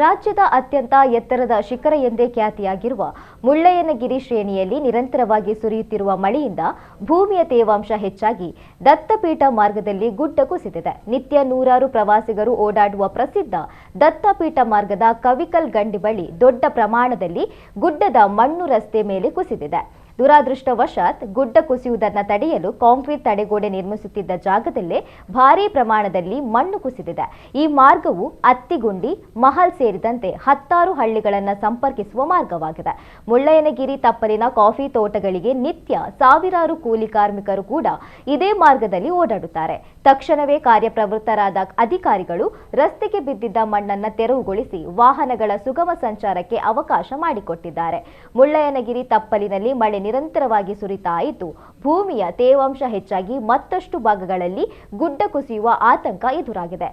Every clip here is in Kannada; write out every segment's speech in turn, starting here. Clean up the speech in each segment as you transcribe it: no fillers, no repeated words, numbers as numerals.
ರಾಜ್ಯದ ಅತ್ಯಂತ ಎತ್ತರದ ಶಿಖರ ಎಂದೇ ಖ್ಯಾತಿಯಾಗಿರುವ ಮುಳ್ಳಯ್ಯನಗಿರಿ ಶ್ರೇಣಿಯಲ್ಲಿ ನಿರಂತರವಾಗಿ ಸುರಿಯುತ್ತಿರುವ ಮಳೆಯಿಂದ ಭೂಮಿಯ ತೇವಾಂಶ ಹೆಚ್ಚಾಗಿ ದತ್ತಪೀಠ ಮಾರ್ಗದಲ್ಲಿ ಗುಡ್ಡ ಕುಸಿದಿದೆ. ನಿತ್ಯ ನೂರಾರು ಪ್ರವಾಸಿಗರು ಓಡಾಡುವ ಪ್ರಸಿದ್ಧ ದತ್ತಪೀಠ ಮಾರ್ಗದ ಕವಿಕಲ್ ಗಂಡಿ ಬಳಿ ದೊಡ್ಡ ಪ್ರಮಾಣದಲ್ಲಿ ಗುಡ್ಡದ ಮಣ್ಣು ರಸ್ತೆ ಮೇಲೆ ಕುಸಿದಿದೆ. ದುರಾದೃಷ್ಟವಶಾತ್ ಗುಡ್ಡ ಕುಸಿಯುವುದನ್ನು ತಡೆಯಲು ಕಾಂಕ್ರೀಟ್ ತಡೆಗೋಡೆ ನಿರ್ಮಿಸುತ್ತಿದ್ದ ಜಾಗದಲ್ಲೇ ಭಾರೀ ಪ್ರಮಾಣದಲ್ಲಿ ಮಣ್ಣು ಕುಸಿದಿದೆ. ಈ ಮಾರ್ಗವು ಅತ್ತಿಗುಂಡಿ, ಮಹಲ್ ಸೇರಿದಂತೆ 10 ಹಳ್ಳಿಗಳನ್ನು ಸಂಪರ್ಕಿಸುವ ಮಾರ್ಗವಾಗಿದೆ. ಮುಳ್ಳಯ್ಯನಗಿರಿ ತಪ್ಪಲಿನ ಕಾಫಿ ತೋಟಗಳಿಗೆ ನಿತ್ಯ ಸಾವಿರಾರು ಕೂಲಿ ಕಾರ್ಮಿಕರು ಕೂಡ ಇದೇ ಮಾರ್ಗದಲ್ಲಿ ಓಡಾಡುತ್ತಾರೆ. ತಕ್ಷಣವೇ ಕಾರ್ಯಪ್ರವೃತ್ತರಾದ ಅಧಿಕಾರಿಗಳು ರಸ್ತೆಗೆ ಬಿದ್ದಿದ್ದ ಮಣ್ಣನ್ನು ತೆರವುಗೊಳಿಸಿ ವಾಹನಗಳ ಸುಗಮ ಸಂಚಾರಕ್ಕೆ ಅವಕಾಶ ಮಾಡಿಕೊಟ್ಟಿದ್ದಾರೆ. ಮುಳ್ಳಯ್ಯನಗಿರಿ ತಪ್ಪಲಿನಲ್ಲಿ ಮಳೆ ನಿರಂತರವಾಗಿ ಸುರಿತಾ ಇದ್ದು ಭೂಮಿಯ ತೇವಾಂಶ ಹೆಚ್ಚಾಗಿ ಮತ್ತಷ್ಟು ಭಾಗಗಳಲ್ಲಿ ಗುಡ್ಡ ಕುಸಿಯುವ ಆತಂಕ ಎದುರಾಗಿದೆ.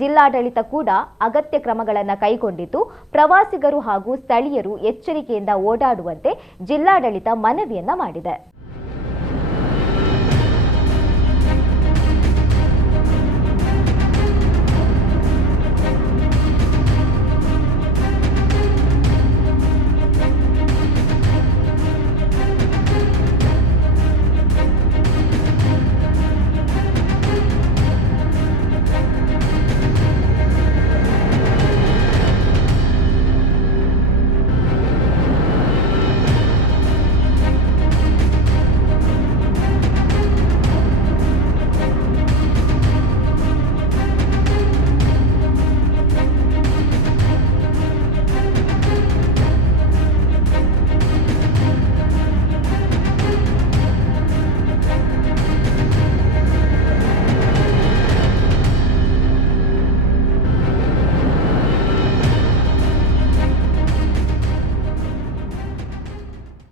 ಜಿಲ್ಲಾಡಳಿತ ಕೂಡ ಅಗತ್ಯ ಕ್ರಮಗಳನ್ನು ಕೈಗೊಂಡಿದ್ದು ಪ್ರವಾಸಿಗರು ಹಾಗೂ ಸ್ಥಳೀಯರು ಎಚ್ಚರಿಕೆಯಿಂದ ಓಡಾಡುವಂತೆ ಜಿಲ್ಲಾಡಳಿತ ಮನವಿಯನ್ನ ಮಾಡಿದೆ.